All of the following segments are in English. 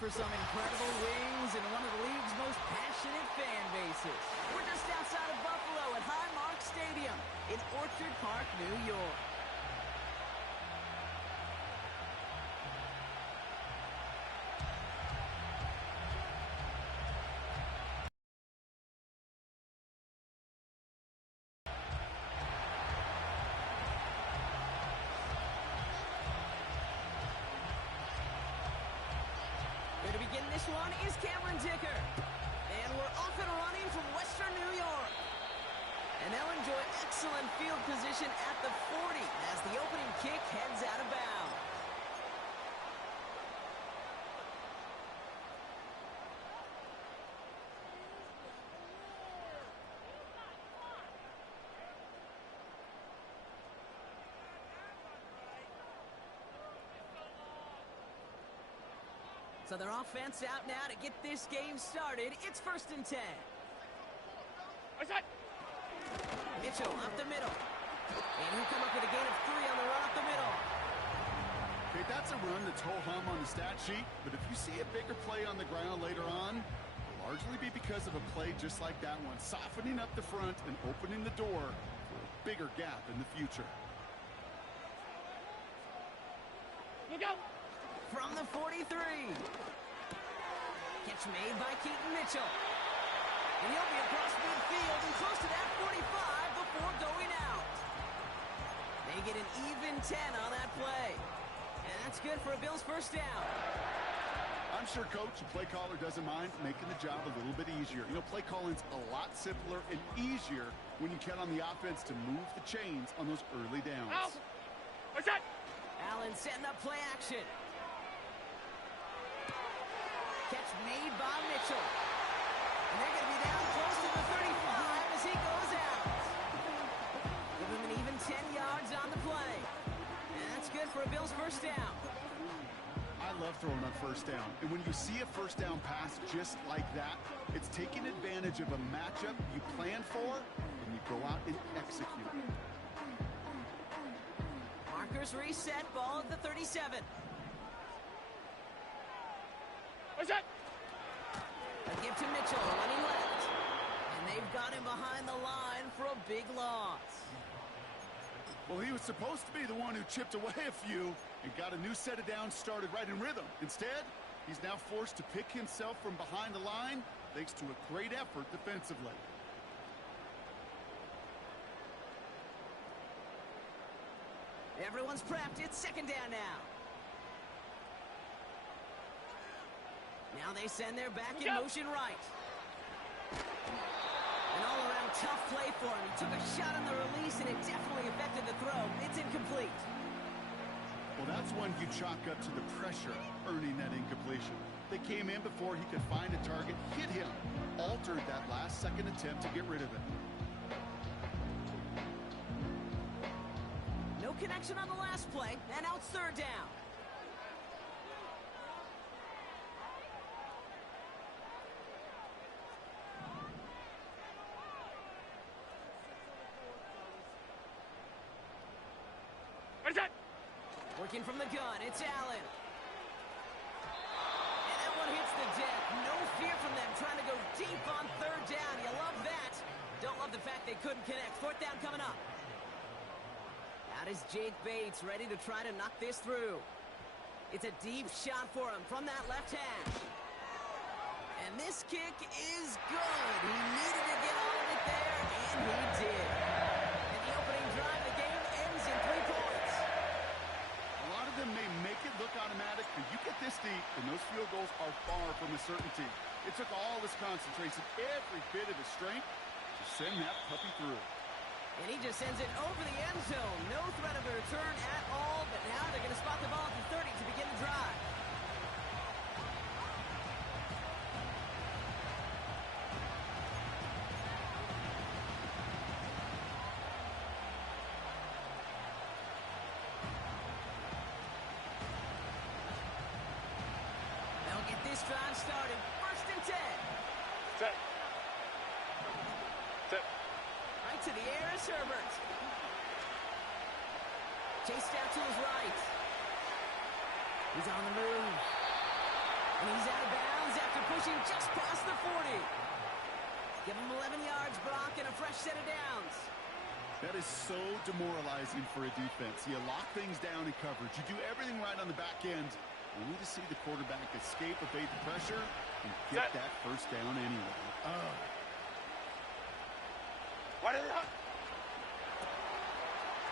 for some incredible wings and one of the league's most passionate fan bases. We're just outside of Buffalo at Highmark Stadium in Orchard Park, New York. Here to begin this one is Cameron Dicker. And we're off and running from Western New York. And they'll enjoy excellent field position at the 40 as the opening kick heads out of bounds. So their offense out now to get this game started. It's 1st and 10. Mitchell up the middle. And he'll come up with a gain of 3 on the run up the middle. Okay, that's a run that's ho-hum on the stat sheet, but if you see a bigger play on the ground later on, it'll largely be because of a play just like that one, softening up the front and opening the door for a bigger gap in the future. Look out! From the 43. Catch made by Keaton Mitchell. And he'll be across midfield and close to that 45 before going out. They get an even 10 on that play. And that's good for a Bills first down. I'm sure Coach and play caller doesn't mind making the job a little bit easier. You know, play calling's a lot simpler and easier when you count on the offense to move the chains on those early downs. What's that? Allen setting up play action. Catch made by Mitchell. And they're going to be down close to the 35 as he goes out. Give him an even 10 yards on the play. And that's good for a Bills first down. I love throwing on first down. And when you see a first down pass just like that, it's taking advantage of a matchup you plan for, and you go out and execute. Markers reset, ball at the 37. What's that? A give to Mitchell running left. And they've got him behind the line for a big loss. Well, he was supposed to be the one who chipped away a few and got a new set of downs started right in rhythm. Instead, he's now forced to pick himself from behind the line thanks to a great effort defensively. Everyone's prepped. It's 2nd down now. Now they send their back in motion right. An all-around tough play for him. He took a shot on the release, and it definitely affected the throw. It's incomplete. Well, that's one you chalk up to the pressure earning that incompletion. They came in before he could find a target, hit him, altered that last-second attempt to get rid of it. No connection on the last play, and now it's 3rd down. Working from the gun, it's Allen. And that one hits the deck. No fear from them trying to go deep on 3rd down. You love that. Don't love the fact they couldn't connect. 4th down coming up. Out is Jake Bates, ready to try to knock this through. It's a deep shot for him from that left hash. And this kick is good. He needed to get all of it there, and he did. In the opening drive, the game ends in 3 points. Them may make it look automatic, but you get this deep, and those field goals are far from a certainty. It took all his concentration, every bit of his strength, to send that puppy through. And he just sends it over the end zone. No threat of a return at all, but now they're going to spot the ball at the 30 to begin the drive. This drive started. 1st and 10. Set. Right to the air is Herbert. Chased out to his right. He's on the move. And he's out of bounds after pushing just past the 40. Give him 11 yards, Brock, and a fresh set of downs. That is so demoralizing for a defense. You lock things down in coverage. You do everything right on the back end, only to see the quarterback escape, evade the pressure, and get that first down anyway. What is it?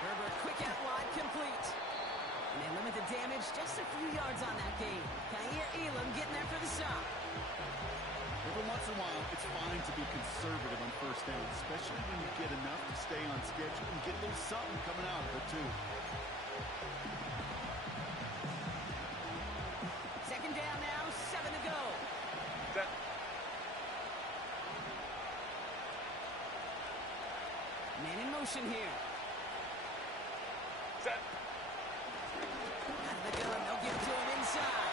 Herbert, quick out wide, complete. And they limit the damage just a few yards on that game. Kaiir Elam getting there for the stop. Every once in a while, it's fine to be conservative on first down, especially when you get enough to stay on schedule and get a little something coming out of it, too. Second down now, 7 to go. Set. Man in motion here. Set. Out of the gun, they'll give it to him inside.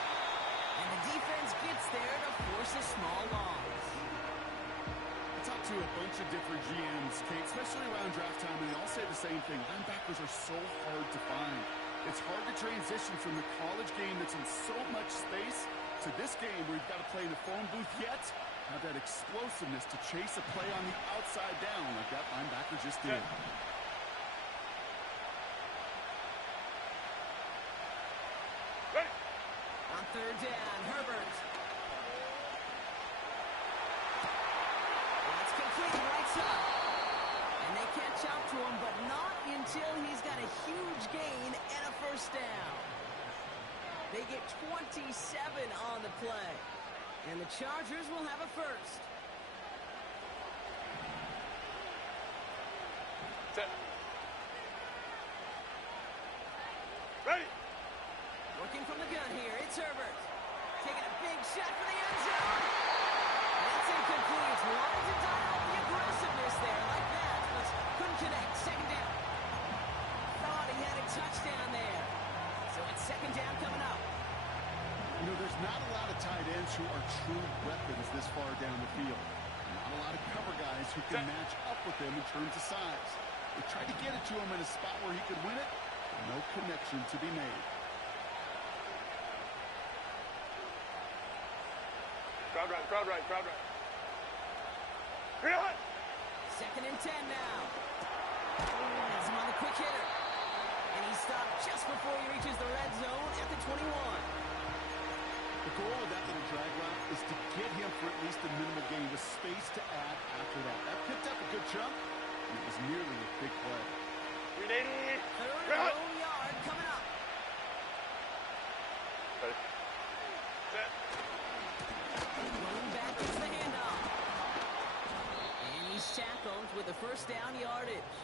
And the defense gets there to force a small loss. I talked to a bunch of different GMs, Kate, especially around draft time, and they all say the same thing. Linebackers are so hard to find. It's hard to transition from the college game that's in so much space to this game where you've got to play in the phone booth, yet have that explosiveness to chase a play on the outside down like that linebacker just did. Ready. On third down, Herbert. That's complete, right side. And they catch up to him, but not until he's got a huge gain and a first down. They get 27 on the play. And the Chargers will have a first. Set. Ready. Working from the gun here, it's Herbert. Taking a big shot for the end zone. That's incomplete. Wanted to dial up the aggressiveness there like that, but couldn't connect. Second down. Thought he had a touchdown there. So it's second down coming up. You know, there's not a lot of tight ends who are true weapons this far down the field. Not a lot of cover guys who can match up with them in terms of size. They tried to get it to him in a spot where he could win it. No connection to be made. Crowd right, crowd right, crowd right. Real hot. Second and 10 now. Has him on the quick hitter. And he stopped just before he reaches the red zone at the 21. The goal of that little drag route is to get him for at least a minimal gain with space to add after that. That picked up a good chunk, and it was nearly a big play. 380. Third Real hot. and goal yard coming up. Ready. Set. Rolling back gets the handoff. And he's tackled with the first down yardage.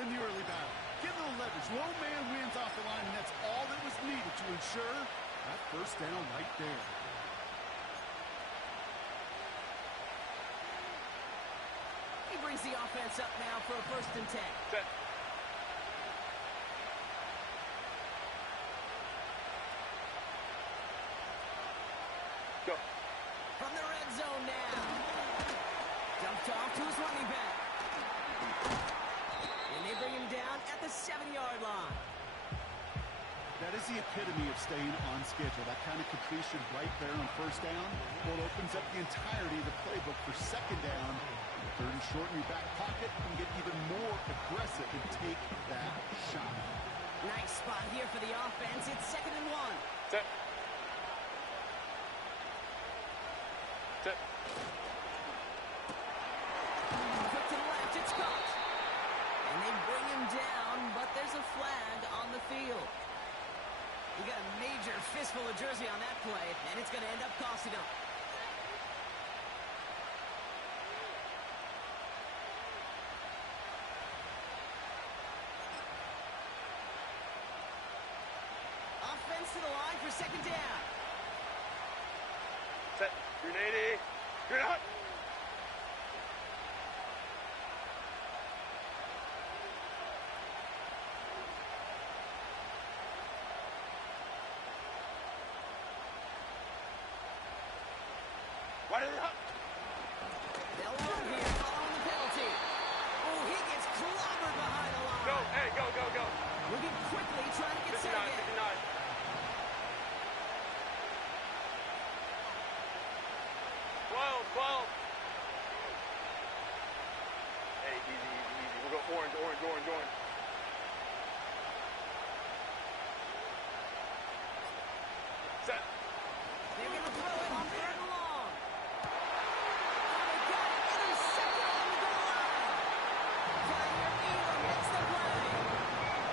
Win the early battle. Get a little leverage. Low man wins off the line, and that's all that was needed to ensure that first down right there. He brings the offense up now for a first and 10. Set. Go. From the red zone now. Dumped off to his running back. And they bring him down at the 7-yard line. That is the epitome of staying on schedule. That kind of completion right there on first down. Well, it opens up the entirety of the playbook for second down. Third and short in your back pocket and get even more aggressive and take that shot. Nice spot here for the offense. It's second and 1. Set. Set. Quick to the left, it's caught. And they bring him down, but there's a flag on the field. He got a major fistful of jersey on that play, and it's going to end up costing him. Offense to the line for second down. Set. 380. Real hot. What is it? They'll run here following the penalty. Oh, he gets clobbered behind the line. Go. Hey, go, go, go. Moving quickly, trying to get set 59, again. 59. Orange, orange, orange, orange. Set. They're going to throw it on third and long. Oh, they got it. Intercepted on the goal line. Kyer Elam makes the play.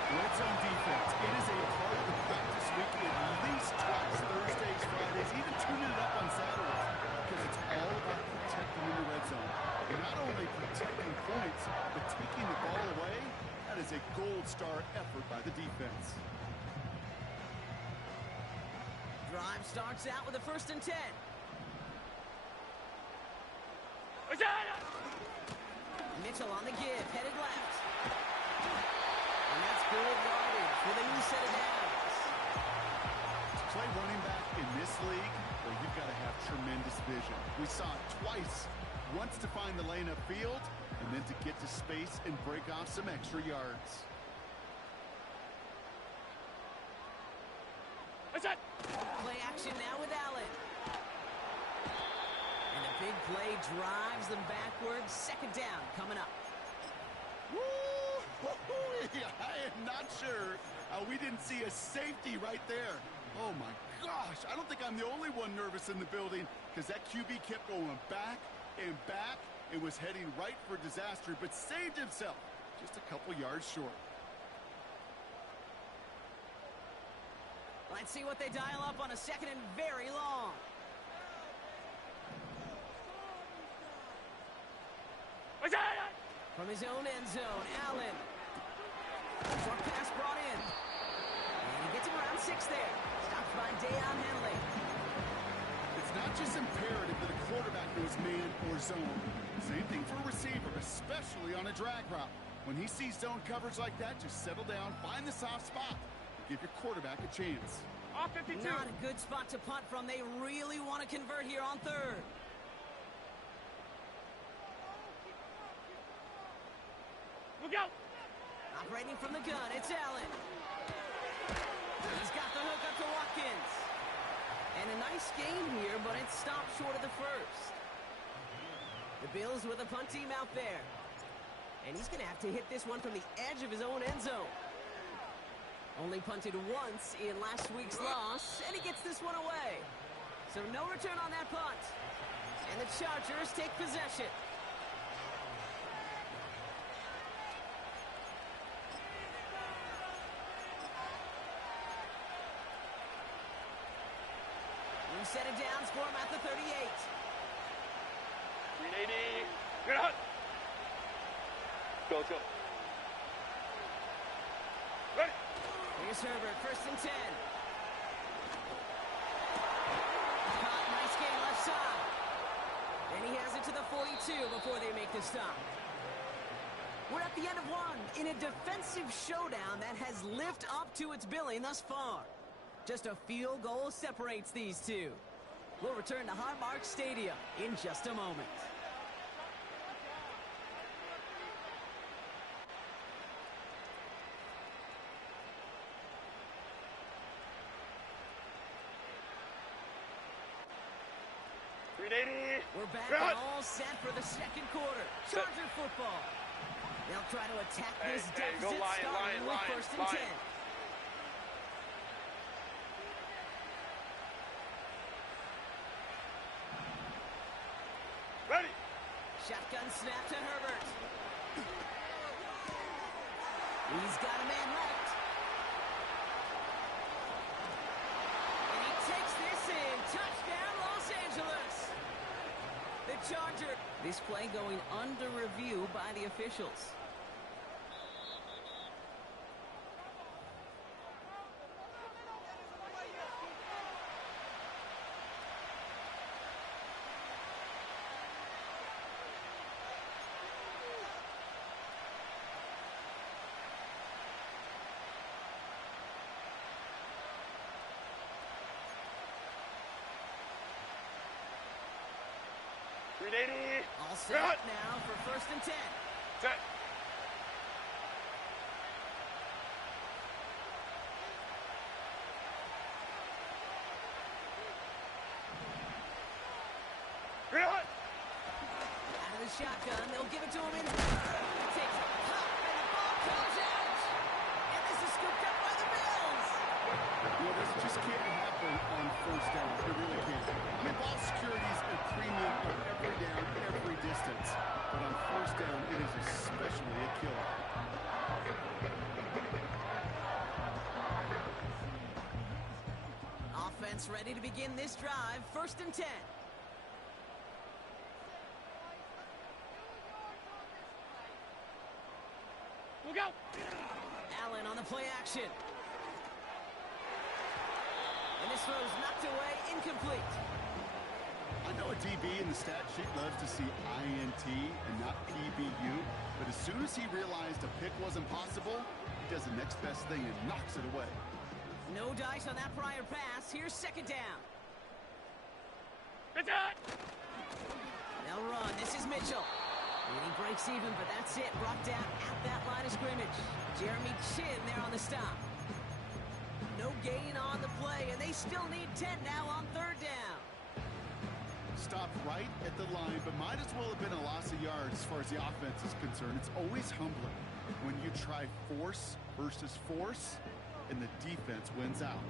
Red zone defense. It is a part of the practice week at least twice, Thursdays, Fridays, even tuning it up on Saturdays, because it's all about protecting in the red zone. And not only protecting points, but taking the ball away. That is a gold star effort by the defense. Drive starts out with a 1st and 10. Mitchell on the give, headed left. And that's good yardage for the new set of downs. To play running back in this league, well, you've got to have tremendous vision. We saw it twice. Once to find the lane upfield, and then to get to space and break off some extra yards. Play action now with Allen. And a big play drives them backwards. 2nd down coming up. Woo! I am not sure we didn't see a safety right there. Oh my gosh, I don't think I'm the only one nervous in the building, because that QB kept going back and back and was heading right for disaster, but saved himself just a couple yards short. Let's see what they dial up on a 2nd and very long. From his own end zone, Allen. Short pass brought in. And he gets him around 6 there. Stopped by Deion Henley. It's not just imperative that a quarterback knows man or zone. Same thing for a receiver, especially on a drag route. When he sees zone coverage like that, just settle down, find the soft spot, and give your quarterback a chance. Off 52. Not a good spot to punt from. They really want to convert here on 3rd. Look out. Operating from the gun, it's Allen. He's got the hook up to Watkins. And a nice game here, but it stopped short of the 1st. The Bills with a punt team out there. And he's going to have to hit this one from the edge of his own end zone. Only punted once in last week's loss, and he gets this one away. So no return on that punt. And the Chargers take possession. New set of downs for him at the 38. 380. Good hunt. Go, let's go. Ready. Here's Herbert, 1st and 10. Caught, nice gain left side. And he has it to the 42 before they make the stop. We're at the end of one in a defensive showdown that has lived up to its billing thus far. Just a field goal separates these two. We'll return to Highmark Stadium in just a moment. We're back and all set for the 2nd quarter. Charger football. They'll try to attack this deficit go line, starting with line, 1st and 10. Ready. Shotgun snap to Herbert. He's got a man left. And he takes this in. Touchdown, Los Angeles. The Charger. This play going under review by the officials. All set now for 1st and 10. Set. Out of the shotgun, they'll give it to him in. He takes a pop, and defense ready to begin this drive. 1st and 10. Look out! Allen on the play action. And this throw's knocked away, incomplete. I know a DB in the stat sheet loves to see INT and not PBU, but as soon as he realized a pick wasn't possible, he does the next best thing and knocks it away. No dice on that prior pass. Here's 2nd down. It's it! They'll run. This is Mitchell. And he breaks even, but that's it. Brought down at that line of scrimmage. Jeremy Chin there on the stop. No gain on the play, and they still need 10 now on 3rd down. Stopped right at the line, but might as well have been a loss of yards as far as the offense is concerned. It's always humbling when you try force versus force, and the defense wins out.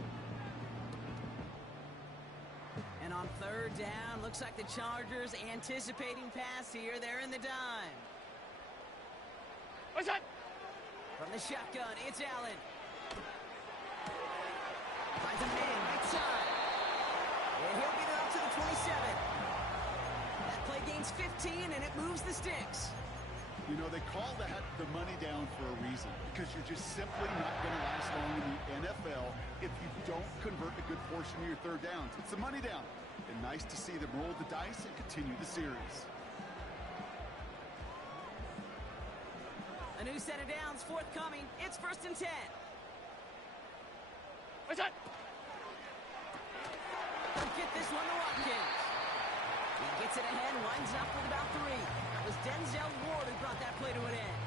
And on 3rd down, looks like the Chargers anticipating pass here. They're in the dime. What's that? From the shotgun, it's Allen. Finds a man right side. And he'll get it up to the 27. That play gains 15, and it moves the sticks. You know, they call that the money down for a reason, because you're just simply not going to last long in the NFL if you don't convert a good portion of your 3rd downs. It's the money down. And nice to see them roll the dice and continue the series. A new set of downs forthcoming. It's 1st and 10. What's that? Don't get this one to Watkins. He gets it ahead, winds up with about 3. That was Denzel Ward who brought that play to an end.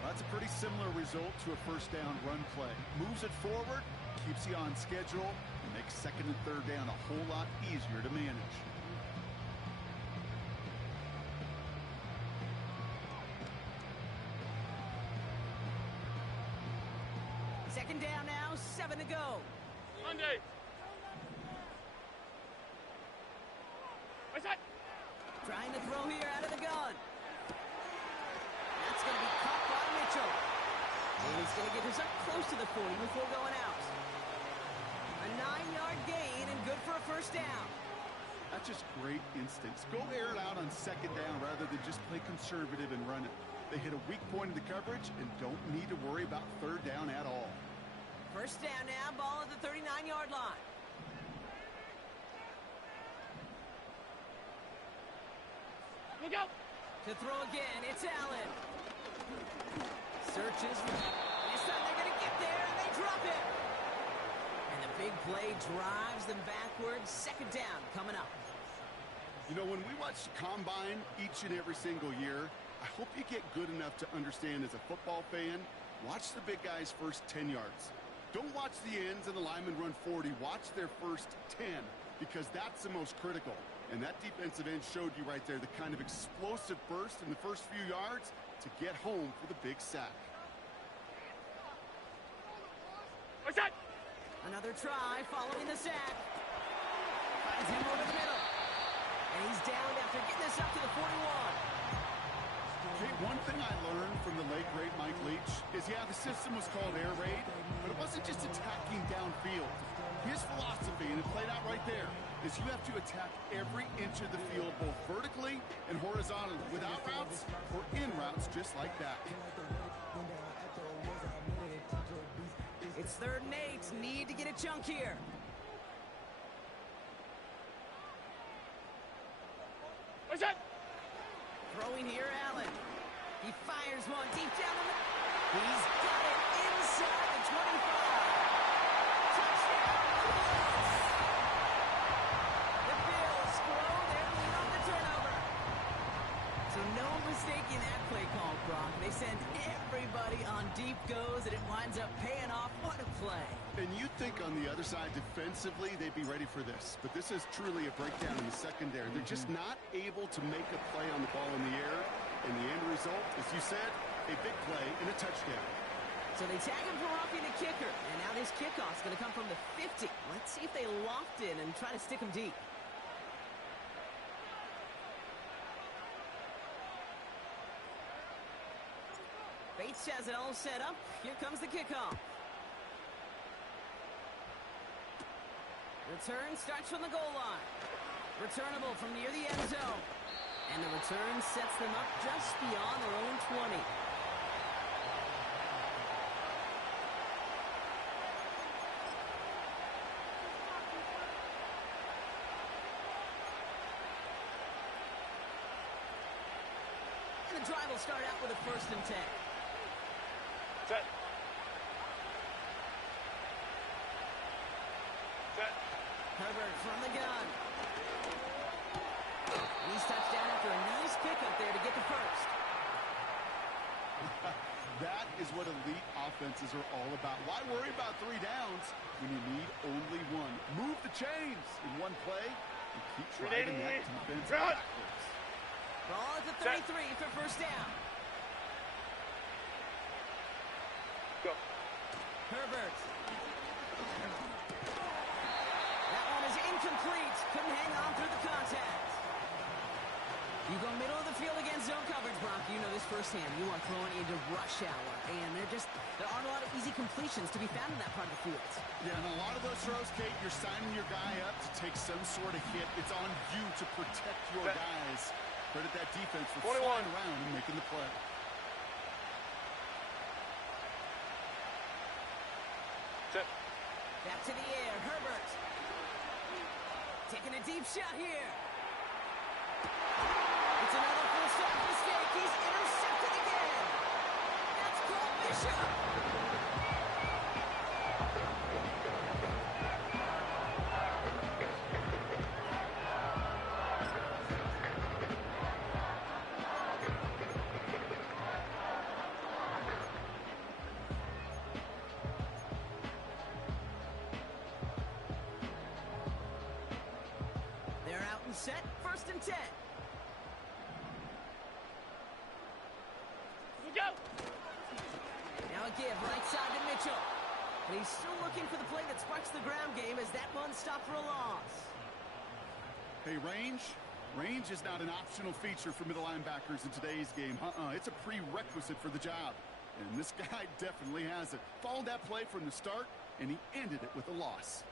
Well, that's a pretty similar result to a 1st down run play. Moves it forward, keeps you on schedule, and makes 2nd and 3rd down a whole lot easier to manage. Second down now, 7 to go. Monday. What's that? Trying to throw here out of the gun. That's going to be caught by Mitchell. And he's going to get this up close to the 40 before going out. A 9-yard gain and good for a 1st down. That's just great instincts. Go air it out on 2nd down rather than just play conservative and run it. They hit a weak point in the coverage and don't need to worry about 3rd down at all. 1st down now, ball at the 39-yard line. Look out! To throw again, it's Allen. Searches. This time they're going to get there, and they drop it. And the big play drives them backwards. 2nd down coming up. You know, when we watch the Combine each and every single year, I hope you get good enough to understand as a football fan, watch the big guys' first 10 yards. Don't watch the ends and the linemen run 40. Watch their first 10, because that's the most critical. And that defensive end showed you right there the kind of explosive burst in the first few yards to get home for the big sack. What's that? Another try following the sack. Finds him over the middle. And he's down after getting this up to the 41. Okay, one thing I learned from the late, great Mike Leach is, yeah, the system was called air raid, but it wasn't just attacking downfield. His philosophy, and it played out right there, is you have to attack every inch of the field, both vertically and horizontally, without routes or in routes just like that. It's 3rd and 8. Need to get a chunk here. What's that? Throwing here, Allen. He fires one deep down the middle. He's got it inside the 25. Touchdown, the Bills. The Bills grow their lead on the turnover. So no mistaking that play call, Brock. They send everybody on deep goes, and it winds up paying off. What a play. And you'd think on the other side defensively they'd be ready for this, but this is truly a breakdown in the secondary. They're just not able to make a play on the ball in the air, and the end result, as you said, a big play and a touchdown. So they tag him for roughing the kicker, and now this kickoff's going to come from the 50. Let's see if they loft in and try to stick him deep. Bates has it all set up. Here comes the kickoff. Return starts from the goal line. Returnable from near the end zone. And the return sets them up just beyond their own 20. And the drive will start out with a 1st and 10. Set. Set. Herbert from the gun. And he's touched down after a nice pickup there to get the first. That is what elite offenses are all about. Why worry about 3 downs when you need only one? Move the chains in one play and keep driving that defense backwards. Ball at the 33 for 1st down. Go. Herbert. That one is incomplete. Couldn't hang on through the contact. You go middle of the field against zone coverage, Brock. You know this firsthand. You are throwing into rush hour. And there aren't a lot of easy completions to be found in that part of the field. Yeah, and a lot of those throws, Kate, you're signing your guy up to take some sort of hit. It's on you to protect your guys. Credit that defense for 21. flying around and making the play. Set. Back to the air, Herbert. Taking a deep shot here. It's another first-off mistake. He's intercepted again. That's Cole Bishop. They're out and set. 1st and 10. Go. Now a give right side to Mitchell. And he's still looking for the play that sparks the ground game as that one stopped for a loss. Hey, range is not an optional feature for middle linebackers in today's game. It's a prerequisite for the job. And this guy definitely has it. Followed that play from the start, and he ended it with a loss.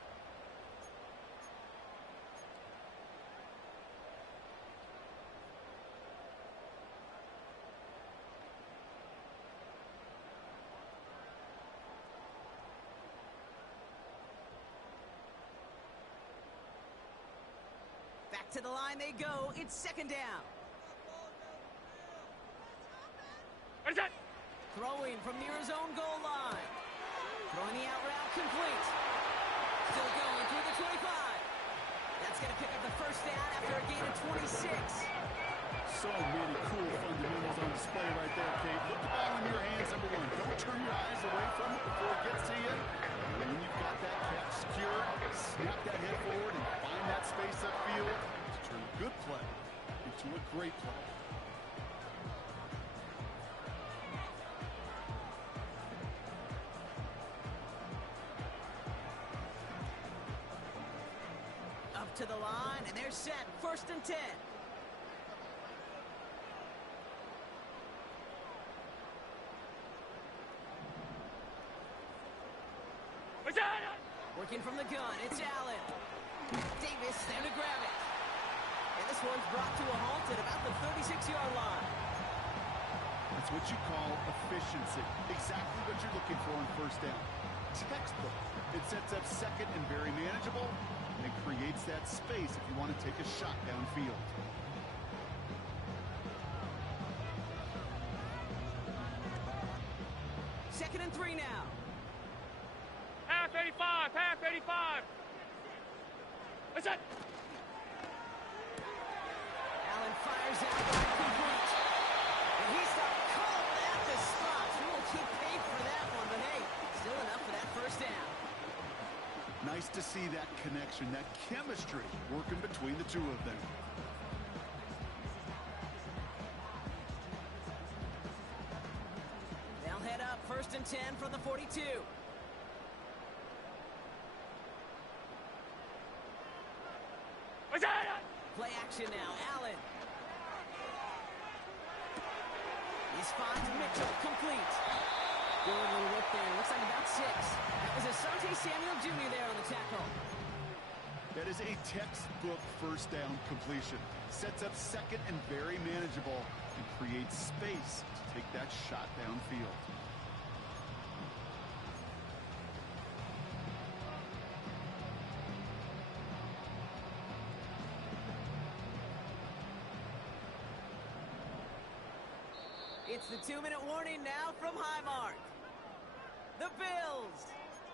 Back to the line they go. It's 2nd down. What is that? Throwing from near his own goal line. Throwing the out route complete. Still going through the 25. That's going to pick up the 1st down after a gain of 26. So many cool fundamentals on display right there, Kate. Put the ball in your hands, number 1. Don't turn your eyes away from it before it gets to you. And when you've got that catch secured, snap that head forward and find that space upfield to turn a good play into a great play. Up to the line, and they're set. 1st and 10. What's that? Working from the gun, it's Allen. Davis there to grab it. And this one's brought to a halt at about the 36-yard line. That's what you call efficiency. Exactly what you're looking for on 1st down. Textbook. It sets up 2nd and very manageable, and it creates that space if you want to take a shot downfield. Second and 3 now. Half 85, half 85. What's that? Allen fires out right complete. And he stopped cold at the spot. He will keep paid for that one, but hey, still enough for that 1st down. Nice to see that connection, that chemistry working between the two of them. They'll head up 1st and 10 from the 42. What's that? Play action now, Allen. He finds Mitchell complete. Good little look there. Looks like about 6. That was Asante Samuel Jr. there on the tackle. That is a textbook first down completion. Sets up second and very manageable and creates space to take that shot downfield. It's the 2-minute warning now from Highmark. The Bills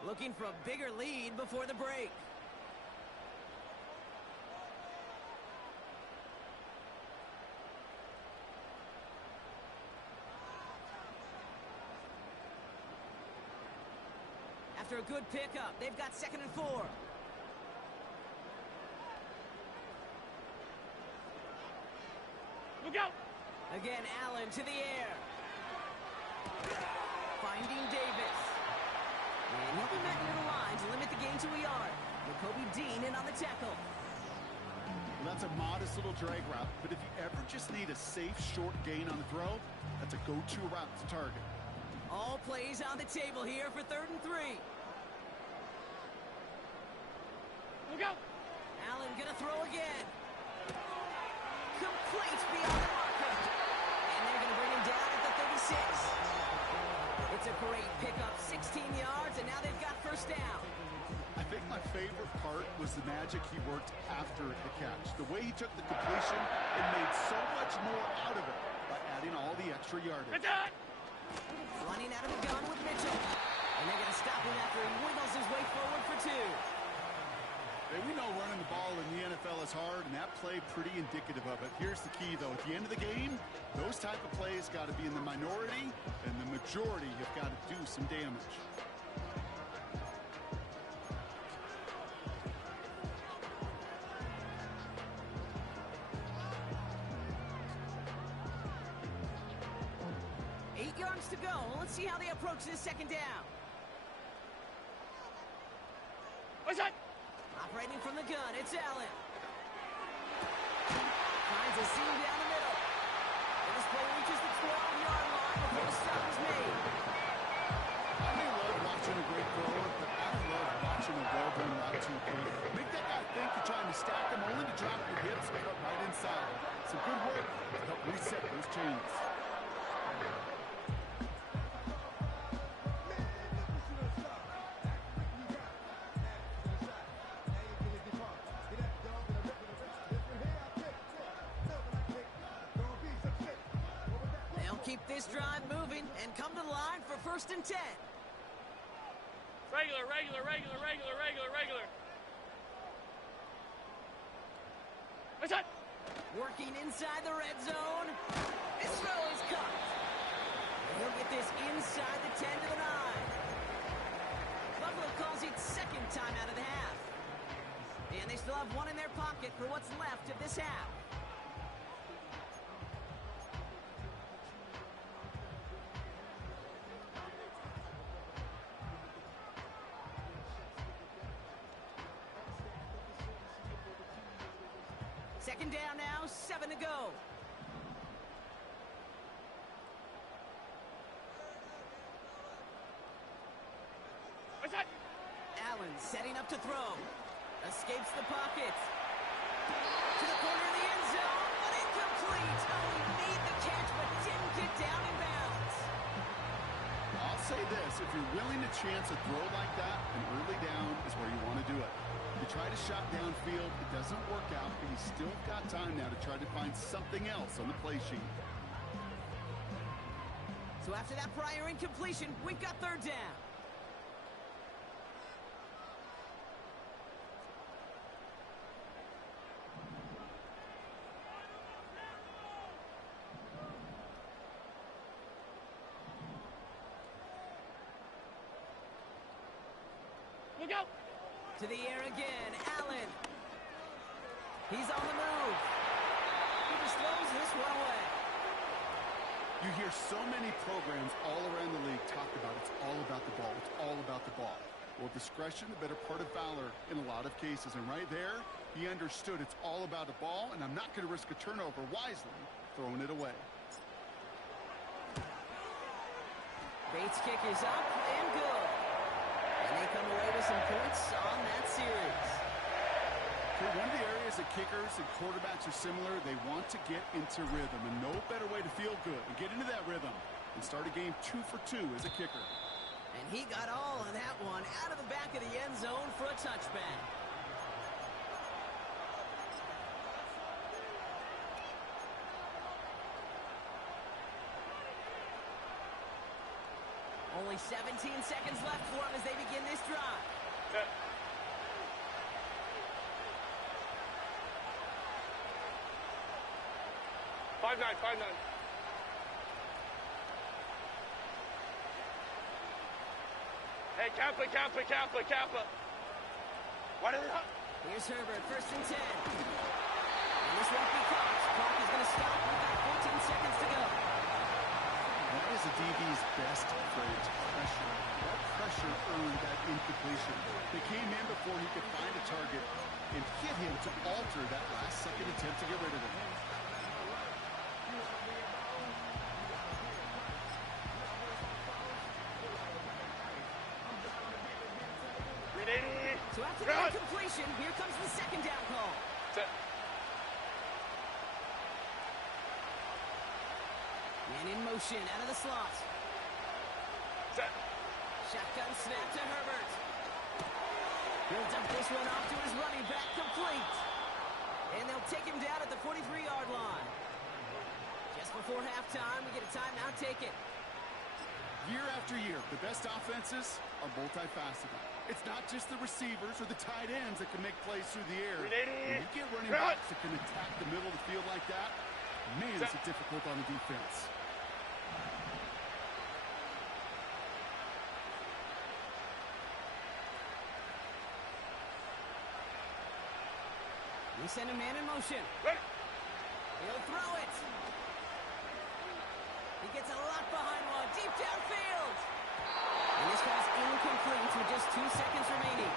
looking for a bigger lead before the break. After a good pickup, they've got 2nd and 4. Look out! Again, Allen to the air. Finding Davis. And he'll be met near the line to limit the gain to a yard. Jacoby Dean in on the tackle. Well, that's a modest little drag route, but if you ever just need a safe, short gain on the throw, that's a go-to route to target. All plays on the table here for 3rd and 3. Look out! Allen gonna throw again. Complete beyond the marker. And they're gonna bring him down at the 36. It's a great pickup, 16 yards, and now they've got 1st down. I think my favorite part was the magic he worked after the catch. The way he took the completion and made so much more out of it by adding all the extra yardage. Running out of the gun with Mitchell. And they're going to stop him after he wiggles his way forward for 2. Hey, we know running the ball in the NFL is hard, and that play pretty indicative of it. Here's the key, though. At the end of the game, those type of plays got to be in the minority, and the majority have got to do some damage. To go. Let's see how they approach this 2nd down. What's that? Operating from the gun, it's Allen. Finds a seam down the middle. And this play reaches the 12-yard line before the stop is made. I may love watching a great thrower, but I love watching a well-done route to a play. Make that guy think you're trying to stack him, only to drop your hips and cut right inside. Some good work to help reset those chains. Keep this drive moving and come to the line for 1st and 10. Regular. What's that? Working inside the red zone. This throw is caught. And he'll get this inside the 10 to the 9. Buffalo calls it 2nd time out of the half. And they still have 1 in their pocket for what's left of this half. Second down now, 7 to go. What's that? Allen setting up to throw. Escapes the pocket. To the corner of the end zone, but incomplete. Oh, he made the catch, but didn't get down in bounds. I'll say this, if you're willing to chance a throw like that, an early down is where you want to do it. You try to shot downfield, it doesn't work out, but you still got time now to try to find something else on the play sheet. So after that prior incompletion, we've got 3rd down. Look out! To the air again, Allen. He's on the move. He just throws this one away. You hear so many programs all around the league talk about it's all about the ball. It's all about the ball. Well, discretion, the better part of valor in a lot of cases. And right there, he understood it's all about the ball, and I'm not going to risk a turnover wisely, throwing it away. Bates' kick is up and good. And they come away with some points on that series. Hey, one of the areas that kickers and quarterbacks are similar, they want to get into rhythm, and no better way to feel good and get into that rhythm and start a game 2 for 2 as a kicker. And he got all of that one out of the back of the end zone for a touchback. Only 17 seconds left for him as they begin this drive. Set. Five nine. Hey, Kappa. What is it? Here's Herbert, 1st and 10. And this won't be caught. Clock is going to stop with about 14 seconds to go. That is a DB's best phrase, pressure. That pressure earned that incompletion. They came in before he could find a target and hit him to alter that last-second attempt to get rid of him. So after that completion, here comes the 2nd down call. Set. Man in motion out of the slot. Set. Shotgun snap to Herbert. Builds up this one off to his running back, complete. And they'll take him down at the 43-yard line. Just before halftime, we get a timeout taken. Year after year, the best offenses are multifaceted. It's not just the receivers or the tight ends that can make plays through the air. When you get running backs that can attack the middle of the field like that, man, is it difficult on the defense. We send a man in motion. Ready. He'll throw it. He gets a lot behind one, deep downfield. And this one's incomplete with just 2 seconds remaining.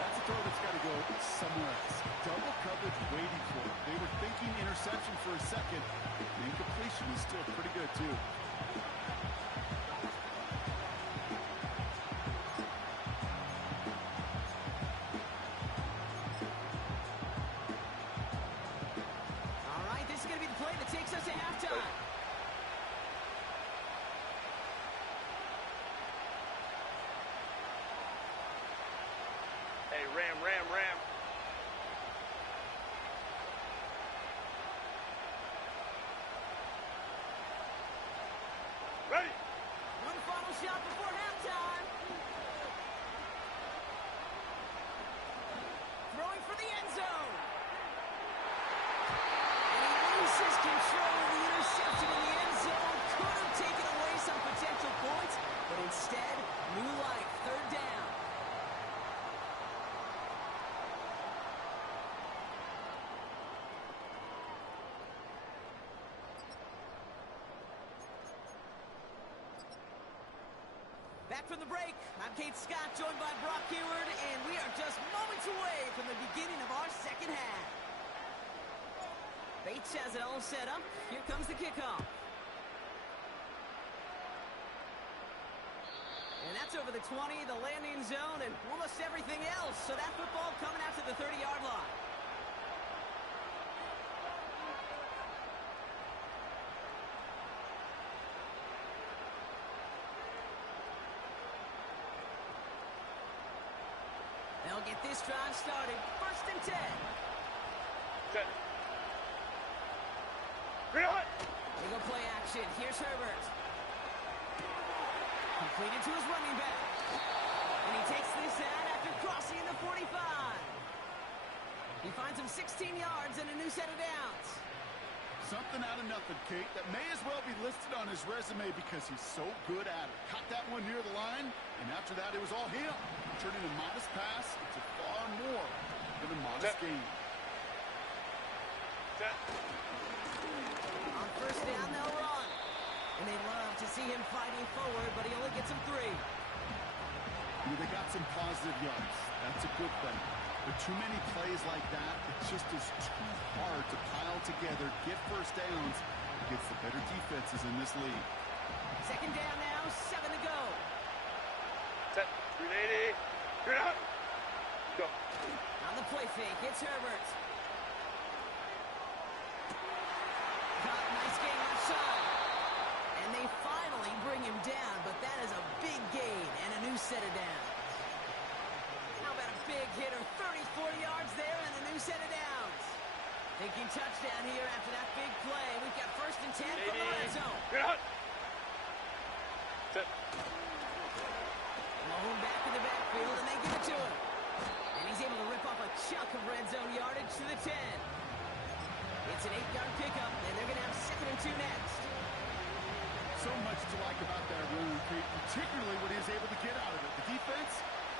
That's a throw that's got to go somewhere else. Double coverage waiting for it. They were thinking interception for a second. The incompletion is still pretty good, too. All right, this is going to be the play that takes us to halftime. Hey, Ram. Ready. One final shot before halftime. Throwing for the end zone. And he loses control of the interception in the end zone. Could have taken away some potential points, but instead, new life, 3rd down. Back from the break, I'm Kate Scott, joined by Brock Huard, and we are just moments away from the beginning of our 2nd half. Bates has it all set up. Here comes the kickoff. And that's over the 20, the landing zone, and almost everything else. So that football coming out to the 30-yard line. They'll get this drive started. 1st and 10. Set. Green light. They go play action. Here's Herbert. Completed to his running back. And he takes this out after crossing the 45. He finds him 16 yards and a new set of downs. Something out of nothing, Kate, that may as well be listed on his resume because he's so good at it. Caught that one near the line, and after that, it was all him. Turning a modest pass into far more than a modest game. Set. On 1st down, they'll run. And they love to see him fighting forward, but he only gets him 3. They got some positive yards. That's a good thing. But too many plays like that, it just is too hard to pile together, get 1st downs against the better defenses in this league. 2nd down now, 7 to go. Set. 380. Green light. Go. On the play boy fake. It's Herbert. Got nice gain left side. And they finally bring him down, but that is a big gain and a new set of downs. How about a big hitter, 30-40 yards there and a new set of downs. Thinking touchdown here after that big play. We've got 1st and 10 from the red zone. Malone back in the backfield, and they give it to him. And he's able to rip off a chunk of red zone yardage to the 10. It's an 8-yard pickup, and they're going to have 2nd and 2 next. So much to like about that run, particularly what he was able to get out of it. The defense,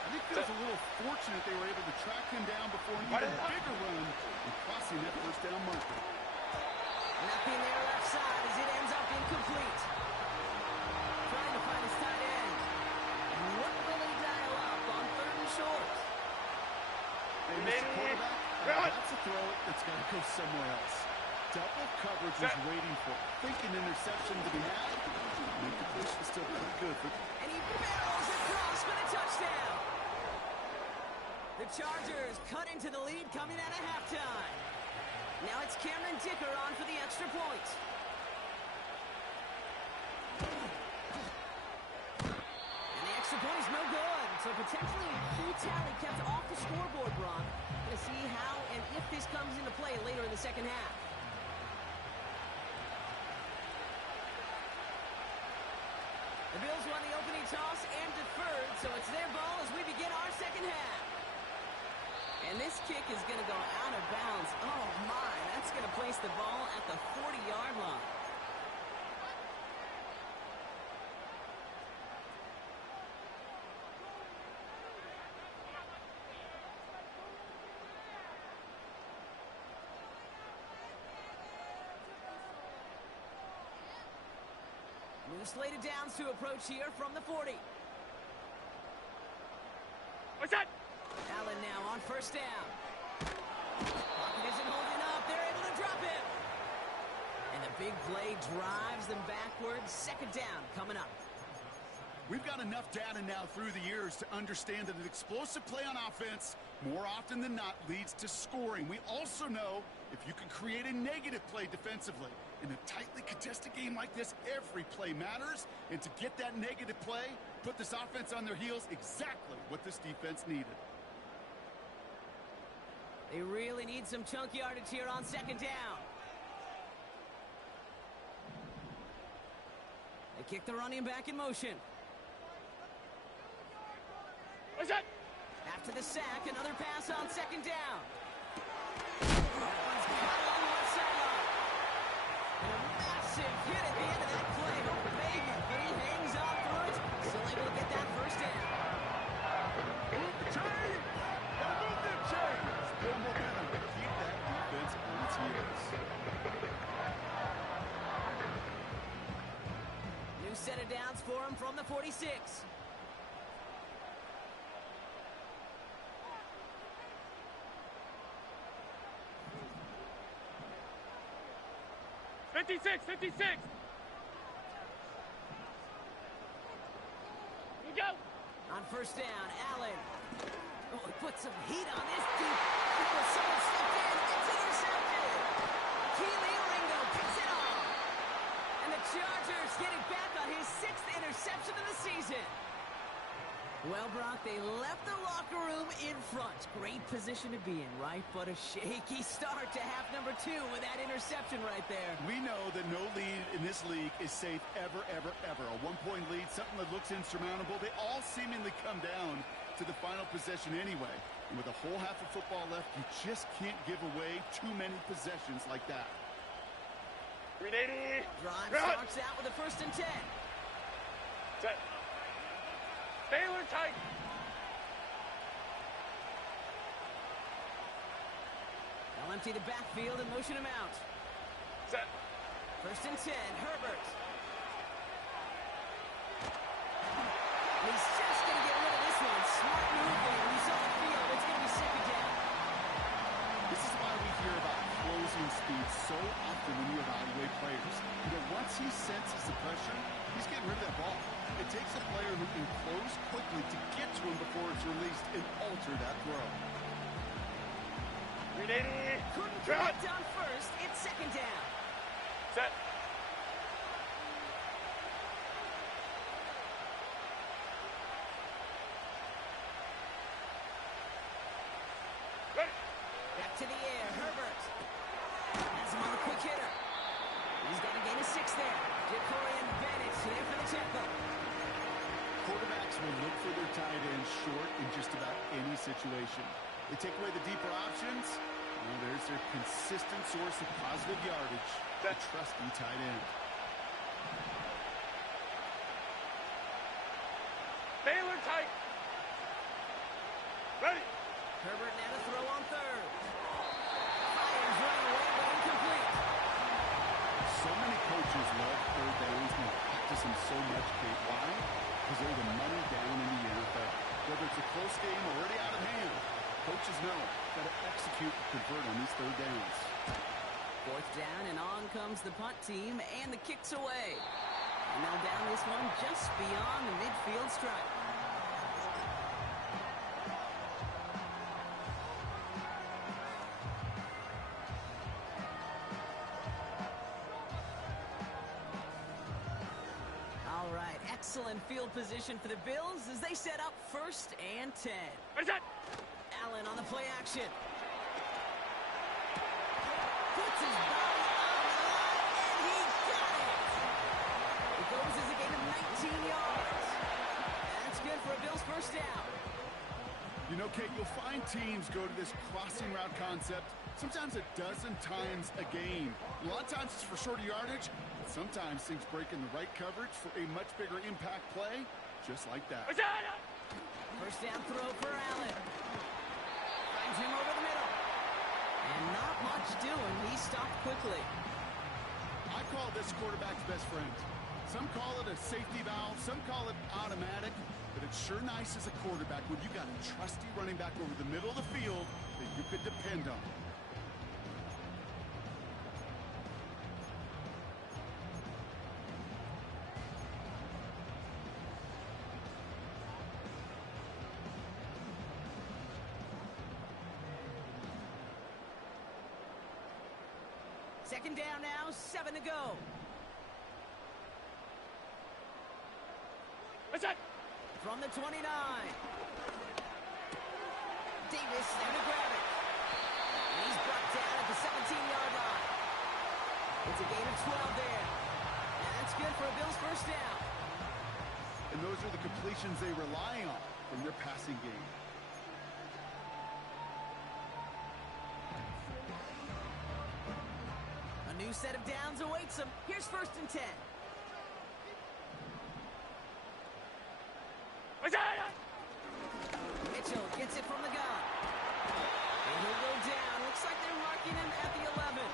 I think, feels a little fortunate they were able to track him down before an even bigger run and crossing that 1st down marker. Nothing there left side as it ends up incomplete. Trying to find his tight end. What will they dial up on 3rd and short? Hey, Mr. Quarterback, that's a throw that's got to go somewhere else. Double coverage was waiting for it. Thinking interception to be had. The completion is still pretty good. And he barrels across for the touchdown. The Chargers cut into the lead coming out of halftime. Now it's Cameron Dicker on for the extra point. And the extra point is no good. So potentially a key tally kept off the scoreboard, Brock. Going to see how and if this comes into play later in the 2nd half. The Bills won the opening toss and deferred, so it's their ball as we begin our 2nd half. And this kick is going to go out of bounds. Oh, my. That's going to place the ball at the 40-yard line. New slated downs to approach here from the 40. What's that? Allen now on 1st down. Pocket isn't holding up. They're able to drop him. And the big play drives them backwards. 2nd down coming up. We've got enough data now through the years to understand that an explosive play on offense more often than not leads to scoring. We also know if you can create a negative play defensively. In a tightly contested game like this, every play matters. And to get that negative play, put this offense on their heels, exactly what this defense needed. They really need some chunk yardage here on 2nd down. They kick the running back in motion. What's that? After the sack, another pass on 2nd down. That one's caught along the left sideline. And a massive hit at the end of that play. No pavement, but he hangs on through it. Still able to get that 1st down. Move the chain! Gotta move them chains! Still momentum to keep that defense on its heels. New set of downs for him from the 46. 56, 56. Here we go. On 1st down, Allen. Oh, he put some heat on this deep. Someone slipped in. It's intercepted. Keely Ringo picks it off. And the Chargers get it back on his 6th interception of the season. Well, Brock, they left the locker room in front. Great position to be in, right? But a shaky start to half number 2 with that interception right there. We know that no lead in this league is safe ever, ever, ever. A one-point lead, something that looks insurmountable. They all seemingly come down to the final possession anyway. And with a whole half of football left, you just can't give away too many possessions like that. 380. Drive starts out with a 1st and 10. Set. Baylor tight. They'll empty the backfield and motion him out. Set. 1st and 10, Herbert. And he's just going to get rid of this one. Smart move there. When you saw the field, it's going to be 2nd down. This is why we hear about closing speed so often when you evaluate players. You know, once he senses the pressure, he's getting rid of that ball. It takes a player who can close quickly to get to him before it's released and alter that throw. Ready. Couldn't Shot. connect on first. It's second down. Set. Ready. Back to the air. Herbert has him on the quick hitter. He's got a gain of 6 there. Jacorian Bennett there for the tackle. Quarterbacks will look for their tight end short in just about any situation. They take away the deeper options. Well, there's their consistent source of positive yardage, the trusty tight end. Baylor tight. Ready. Herbert now to throw on third. Fires running away, but incomplete. So many coaches love third downs and practice them so much, Kate. Why? Because they're the money down in the NFL. Whether it's a close game or already out of hand, coaches know got to execute and convert on these third downs. Fourth down, and on comes the punt team, and the kick's away. And they'll down this one just beyond the midfield stripe. All right, excellent field position for the Bills as they set up 1st and 10. Ready, set. Allen on the play action. Puts his body on the line, and he got it. It goes as a gain of 19 yards. That's good for a Bills first down. You know, Kate, you'll find teams go to this crossing route concept sometimes a dozen times a game. A lot of times it's for shorter yardage, but sometimes things break in the right coverage for a much bigger impact play, just like that. Ready, set. First down throw for Allen. Finds him over the middle. And not much doing. He stopped quickly. I call this quarterback's best friend. Some call it a safety valve, some call it automatic, but it's sure nice as a quarterback when you got a trusty running back over the middle of the field that you could depend on. Second down now, 7 to go. Ready, set. From the 29. Davis there to grab it. And he's brought down at the 17-yard line. It's a gain of 12 there. And that's good for a Bills first down. And those are the completions they rely on from their passing game. A new set of downs awaits him. Here's 1st and 10. Ready, set. Mitchell gets it from the gun. And he'll go down. Looks like they're marking him at the 11.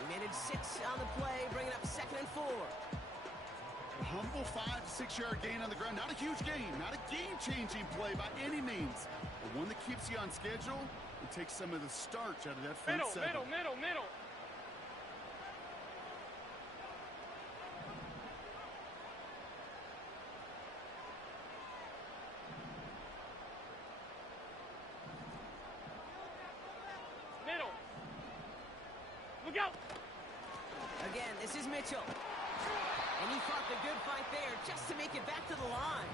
He managed 6 on the play, bringing up 2nd and 4. A humble 5 to 6 yard gain on the ground. Not a huge gain, not a game-changing play by any means, but one that keeps you on schedule and takes some of the starch out of that front Middle, seven. middle. Middle. Look out. Again, this is Mitchell. And he fought the good fight there just to make it back to the line.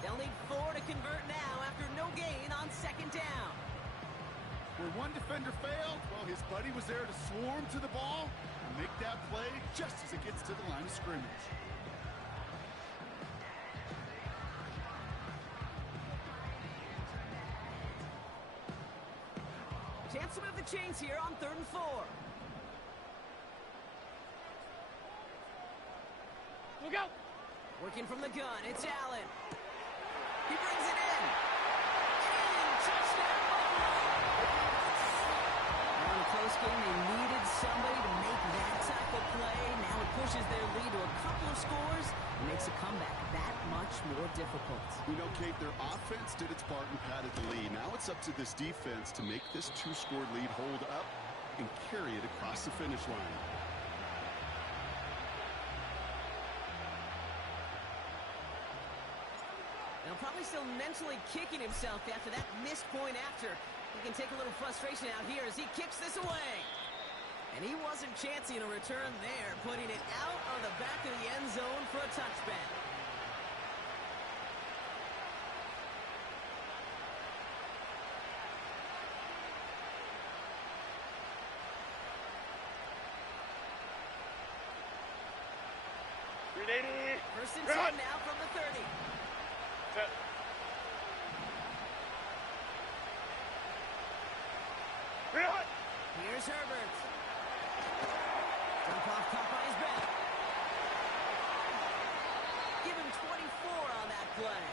They'll need 4 to convert now after no gain on 2nd down. Where one defender failed, well, his buddy was there to swarm to the ball and make that play just as it gets to the line of scrimmage. Chance to move the chains here on 3rd and 4. Look out. Working from the gun, it's Allen. He brings it in. Touchdown, Buffalo. Now in a close game, they needed somebody to make that type of play. Now it pushes their lead to a couple of scores and makes a comeback that much more difficult. You know, Kate, their offense did its part and padded the lead. Now it's up to this defense to make this 2-score lead hold up and carry it across the finish line. Now probably still mentally kicking himself after that missed point after. He can take a little frustration out here as he kicks this away. And he wasn't chancing a return there, putting it out of the back of the end zone for a touchback. First and 10 now from the 30. Set. Here's Herbert. Jump off top on his back. Give him 24 on that play.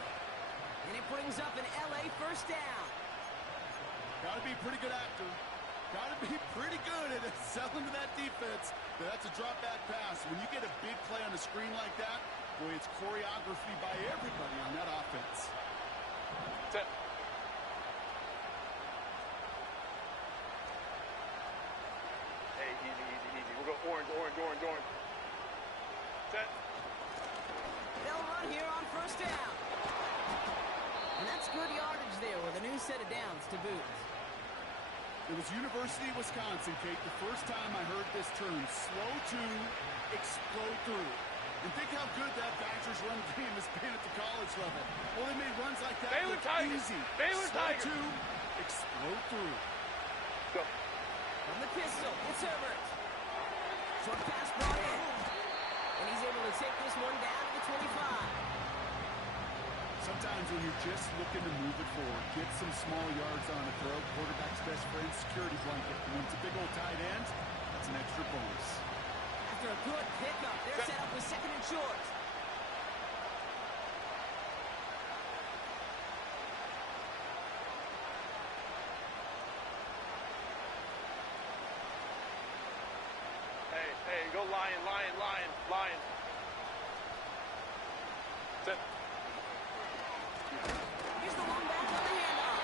And it brings up an LA first down. Got to be pretty good actor. Got to be pretty good at selling to that defense. That's a drop back pass. When you get a big play on a screen like that, boy, it's choreography by everybody on that offense. Set. Hey, easy. We'll go orange. Set. They'll run here on first down. And that's good yardage there with a new set of downs to boot. It was University of Wisconsin, Kate, the first time I heard this term, slow to explode through. And think how good that Badgers run game has been at the college level. Well, they made runs like that Baylor look Tigers. easy. Baylor slow Tigers. to explode through. Go. From the pistol, it's Herbert. Short pass brought in. And he's able to take this one down to the 25. Sometimes when you're just looking to move it forward, get some small yards on a throw, quarterback's best friend, security blanket. And when it's a big old tight end, that's an extra bonus. After a good pickup, they're set up with second and short. Hey, go Lion. Set. Here's the one back on the handoff.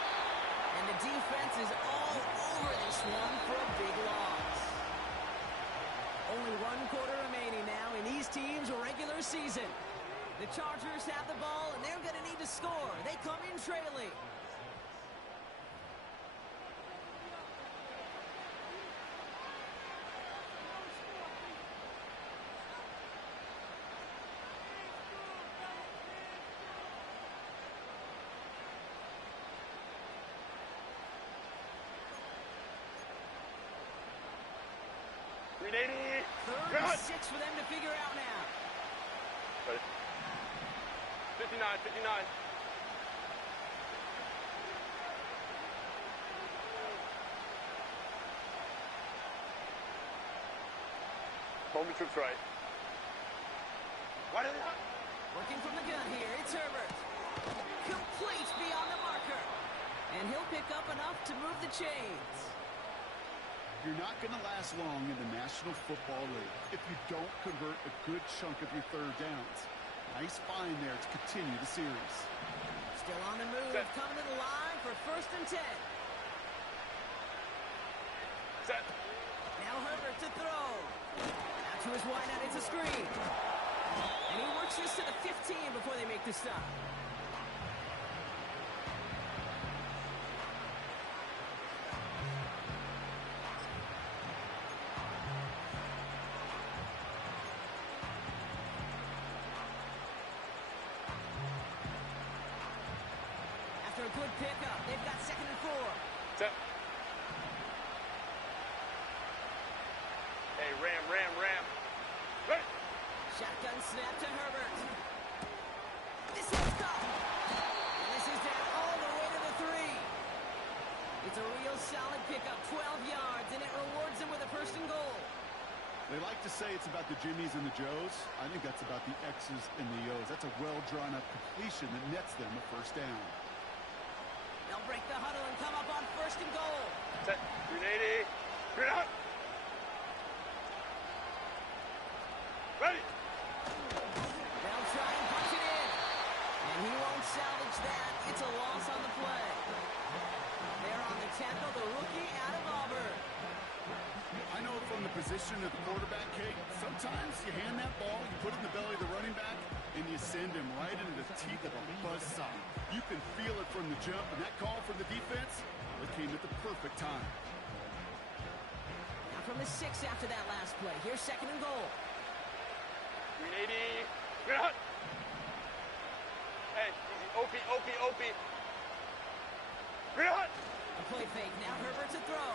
And the defense is all over this one for a big loss. Only one quarter remaining now in these teams' regular season. The Chargers have the ball, and they're going to need to score. They come in trailing. Third and 6 for them to figure out now. Ready. 59. Home troops right. Why did they not? Working from the gun here, it's Herbert. Complete beyond the marker. And he'll pick up enough to move the chains. You're not going to last long in the National Football League if you don't convert a good chunk of your third downs. Nice find there to continue the series. Still on the move, Set. coming to the line for first and 10. Set. Now Herbert to throw. Out to his wideout, it's a screen. And he works this to the 15 before they make the stop. After a good pickup, they've got second and 4. Set. Hey, ram. Ready. Shotgun snap to Herbert. This is tough. And this is down all the way to the 3. It's a real solid pickup, 12 yards, and it rewards him with a first and goal. They like to say it's about the Jimmies and the Joes. I think that's about the X's and the O's. That's a well-drawn-up completion that nets them a first down. They'll break the huddle and come up on first and goal. Set. Grenade. Grenade. Ready. They'll try and punch it in. And he won't salvage that. It's a loss on the play. They're on the tackle, the rookie out of Auburn. I know from the position of the quarterback, Kate, sometimes you hand that ball, you put it in the belly of the running back, and you send him right into the teeth of a buzzsaw. You can feel it from the jump, and that call from the defense, it came at the perfect time. Now from the 6 after that last play. Here's 2nd and goal. 380. Hey, easy. OP, OP, OP. A play fake. Now Herbert to throw.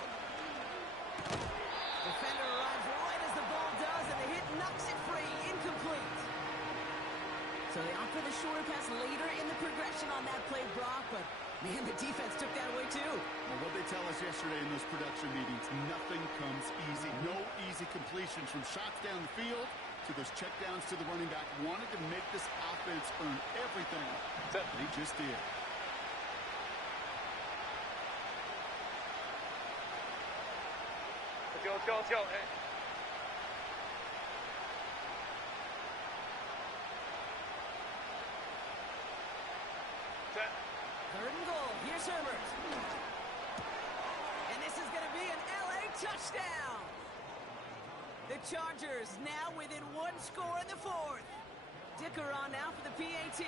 Defender arrives right as the ball does, and the hit knocks it free. Incomplete. So they opt for the shorter pass later in the progression on that play, Brock, but man, the defense took that away too. Well, what they tell us yesterday in those production meetings, nothing comes easy. No easy completions from shots down the field to those checkdowns to the running back. Wanted to make this offense earn everything. They just did. Let's go, let's go. Hey. Set. 3rd and goal. Here's Herbert. And this is going to be an LA touchdown. The Chargers now within 1 score in the 4th. Dicker on now for the PAT.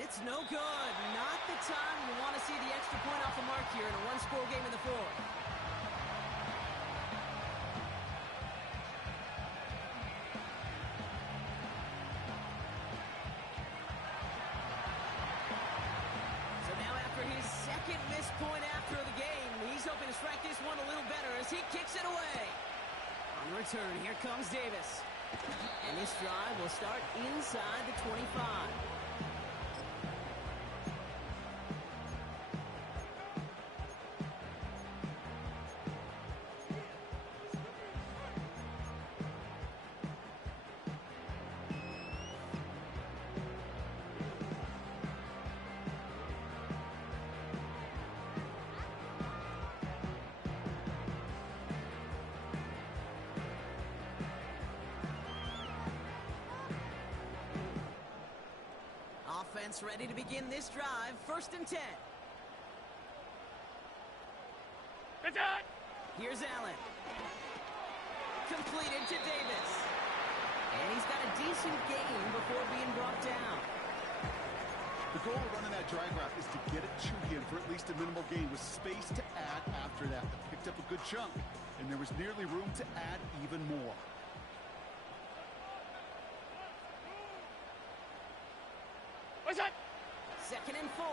It's no good. Not the time you want to see the extra point off the mark here in a 1-score game in the 4th. So now after his 2nd missed point after the game, he's hoping to strike this one a little better as he kicks it away. On return, here comes Davis. And this drive will start inside the 25. Offense ready to begin this drive. 1st and 10. Good shot. Here's Allen. Completed to Davis. And he's got a decent gain before being brought down. The goal of running that drag route is to get it to him for at least a minimal gain with space to add after that. They picked up a good chunk, and there was nearly room to add even more. What's that? 2nd and 4.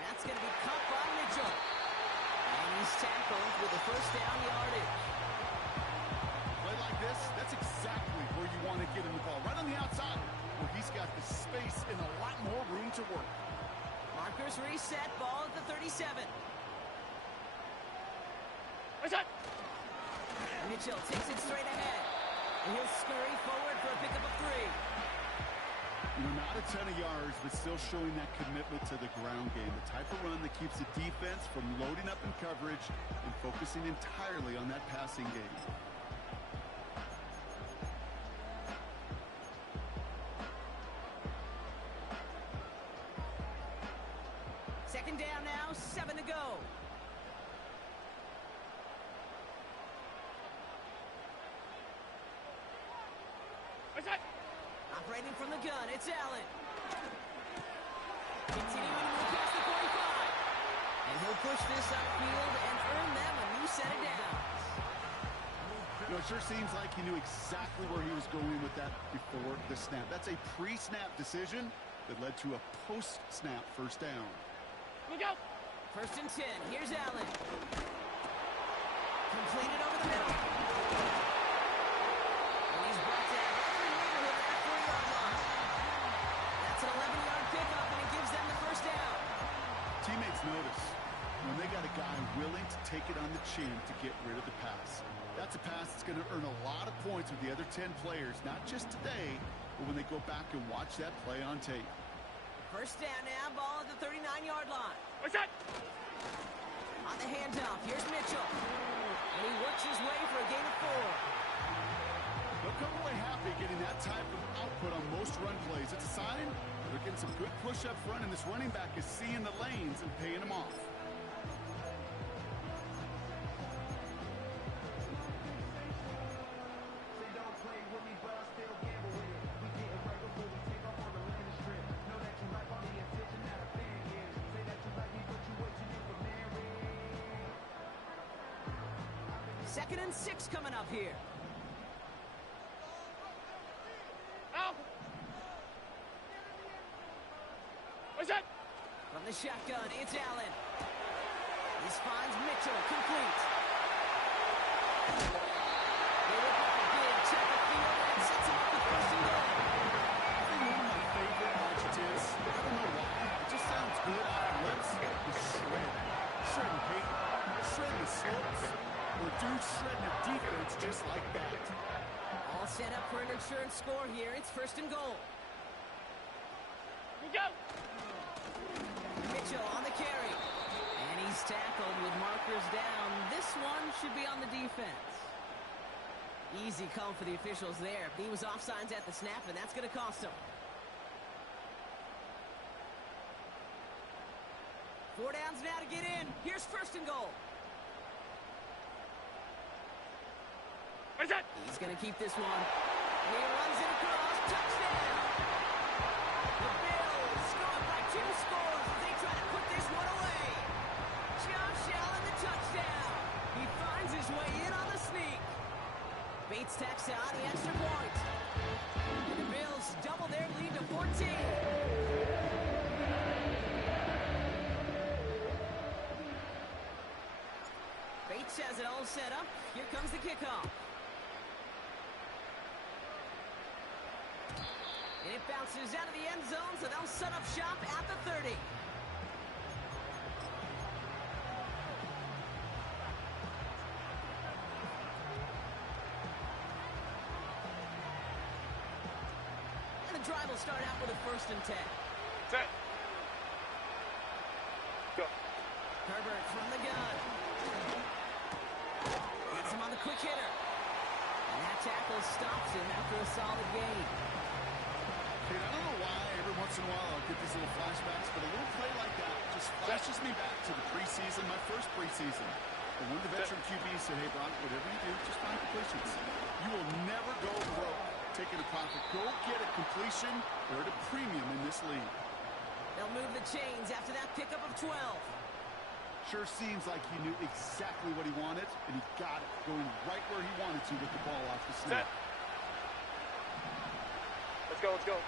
That's going to be caught by Mitchell. And he's tackled with the 1st down yardage. Play like this, that's exactly where you want to get him the ball. Right on the outside, where he's got the space and a lot more room to work. Markers reset, ball at the 37. What's that? Mitchell takes it straight ahead. And he'll scurry forward for a pickup of 3. You know, not a ton of yards, but still showing that commitment to the ground game. The type of run that keeps the defense from loading up in coverage and focusing entirely on that passing game. Second down now, 7 to go. What's that? Operating from the gun, it's Allen. Continuing to move past the 45. And he'll push this upfield and earn them a new set of downs. You know, it sure seems like he knew exactly where he was going with that before the snap. That's a pre-snap decision that led to a post-snap 1st down. Look out! 1st and 10, here's Allen. Completed over the middle. And he's brought down right in the neighborhood of that 4-yard line. That's an 11-yard pickup, and it gives them the 1st down. Teammates notice when they got a guy willing to take it on the chin to get rid of the pass. That's a pass that's going to earn a lot of points with the other 10 players, not just today, but when they go back and watch that play on tape. 1st down now, ball at the 39-yard line. What's that? On the handoff, here's Mitchell. And he works his way for a gain of 4. They'll come away happy getting that type of output on most run plays. It's a sign they're getting some good push up front, and this running back is seeing the lanes and paying them off. Second and 6 coming up here. Ow! What's that? From the shotgun, it's Allen. This finds Mitchell, complete. They look like a big check the field and sets him up with first and goal. One of my favorite adjectives. I don't know why. It just sounds good off the lips. Is shred. Shredding paper. Shredding the slopes. Or dude shredding a defense just like that. All set up for an insurance score here. It's first and goal. We go! Mitchell on the carry. And he's tackled with markers down. This one should be on the defense. Easy call for the officials there. He was offsides at the snap, and that's going to cost him. 4 downs now to get in. Here's first and goal. What's that? He's going to keep this one. And he runs it across. Touchdown! The Bills scored by 2 scores as they try to put this one away. Josh Allen, the touchdown. He finds his way in on the sneak. Bates tacks out the extra point. And the Bills double their lead to 14. Bates has it all set up. Here comes the kickoff. And it bounces out of the end zone, so they'll set up shop at the 30. And the drive will start out with a first and 10. Set. Go. Herbert from the gun. Gets him on the quick hitter. And that tackle stops him after a solid gain. Hey, I don't know why every once in a while I'll get these little flashbacks, but a little play like that just flashes me back to the preseason, my first preseason. And when the veteran QB said, hey, Bron, whatever you do, just find completions. You will never go broke taking a profit. Go get a completion. They're at a premium in this league. They'll move the chains after that pickup of 12. Sure seems like he knew exactly what he wanted, and he got it, going right where he wanted to with the ball off the snap. Let's go, let's go.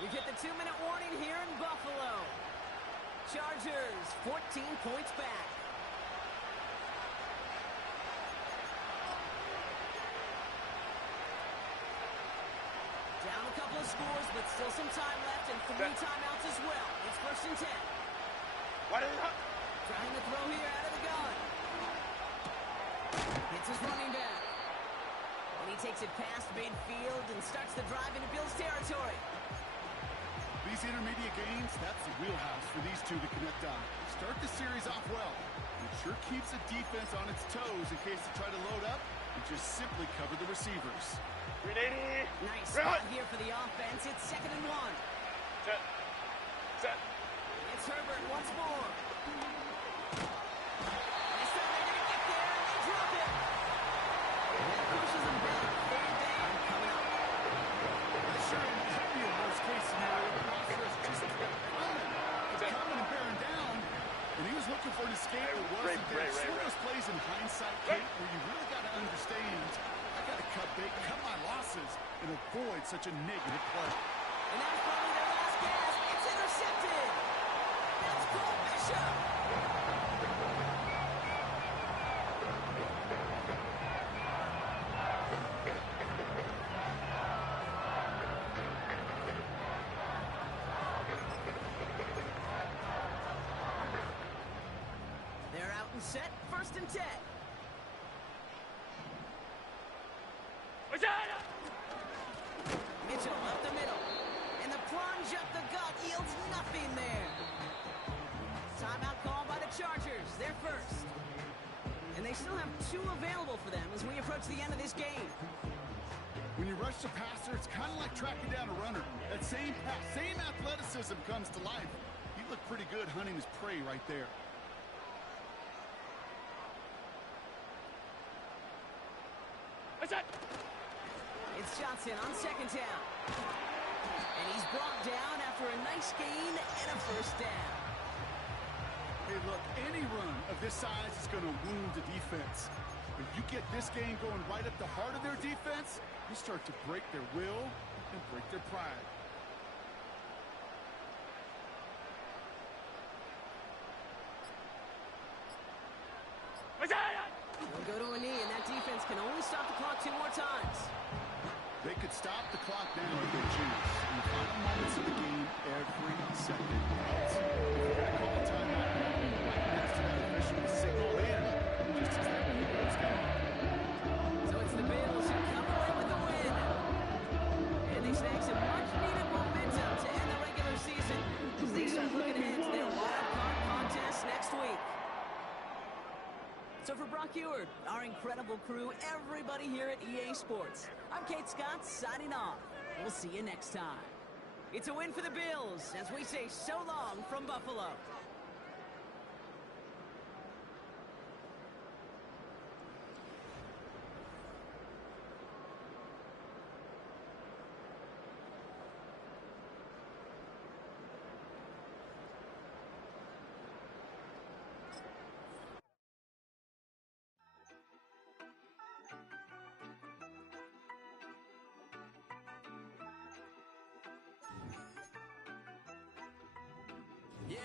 We get the 2-minute warning here in Buffalo. Chargers, 14 points back. Down a couple of scores, but still some time left, and 3 timeouts as well. It's first and 10. Why did it not? Trying to throw here out of the gun. Hits his running back. And he takes it past midfield and starts the drive into Bills territory. These intermediate gains, that's the wheelhouse for these two to connect on. Start the series off well. It sure keeps the defense on its toes in case they try to load up and just simply cover the receivers. 380. Nice spot here for the offense. It's 2nd and 1. Set. Set. It's Herbert once more. This time they're going to get there, and they drop it. That pushes them back. 3rd down coming up. Sure, it could be a worst-case scenario. The process just kept coming. It's coming and bearing down. And he was looking for an escape that wasn't there. It's one of those plays in hindsight, Kate, where you really got to understand, I got to cut bait, cut my losses, and avoid such a negative play. And that's probably their last gasp. It's intercepted. That's Cole Bishop. They're out and set. First and 10. What's that? Mitchell up the middle. And the plunge up the gut yields nothing there. Timeout called by the Chargers. They're first. And they still have 2 available for them as we approach the end of this game. When you rush the passer, it's kind of like tracking down a runner. That same pass, same athleticism comes to life. He looked pretty good hunting his prey right there. It's Johnson on second down. And he's brought down after a nice gain and a first down. Hey, look, any run of this size is going to wound the defense. If you get this game going right at the heart of their defense, you start to break their will and break their pride. We'll go to a knee, and that defense can only stop the clock 2 more times. They could stop the clock now if they choose. In the final moments of the game, every second counts. If you're going to call a timeout, right next to that official to signal in, just as that game goes down. So it's the Bills who come away with the win. And they snag some much-needed momentum to end the regular season as they start looking ahead to their wild card contest next week. So for Brock Ewart, our incredible crew, everybody here at EA Sports, I'm Kate Scott signing off. We'll see you next time. It's a win for the Bills as we say so long from Buffalo. Yeah,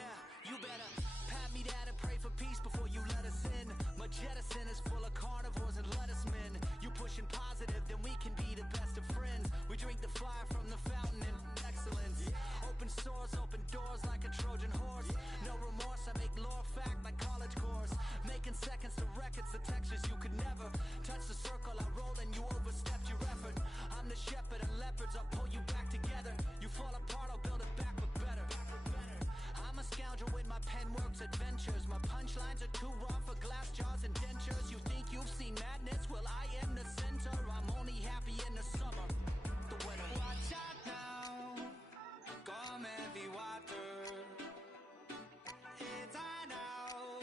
you better pat me down and pray for peace before you let us in. My jettison is full of carnivores and lettuce men. You pushing positive, then we can be the best of friends. We drink the fire from the fountain in excellence. Open sores, open doors like a Trojan horse. No remorse, I make lore fact like college course. Making seconds to records, the textures you could never touch the circle I rolled and you overstepped your effort. I'm the shepherd and leopards, I'll pull you back together. You fall apart, I'll build it back but better. I'm a scoundrel with my pen works adventures. My punchlines are too raw for glass jars and dentures. You think you've seen madness? Well, I am the center. I'm only happy in the summer. The winter. Watch out now. Come heavy water. It's high now.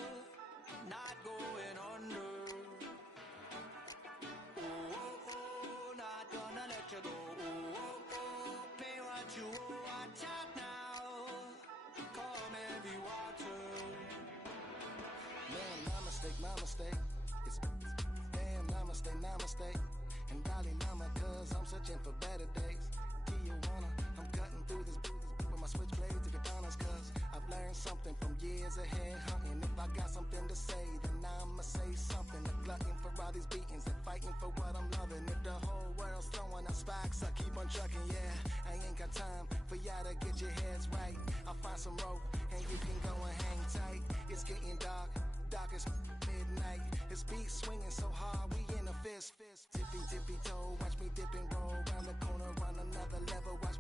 Not going under. Oh, oh, oh. Not gonna let you go. Oh, oh, oh. Pay what you owe. Watch out now. My mistake. It's damn namaste. And darling mama, cause I'm searching for better days. Tijuana, I'm cutting through this with my switchblades and katanas, cause I've learned something from years ahead hunting. If I got something to say, then I'ma say something. A glutton for all these beatings and fighting for what I'm loving. If the whole world's throwing up spikes, I keep on trucking, yeah. I ain't got time for y'all to get your heads right. I'll find some rope and you can go and hang tight. It's getting dark as midnight. His beat swinging so hard, we in a fist. Tippy toe, watch me dip and roll. Round the corner, round another level, watch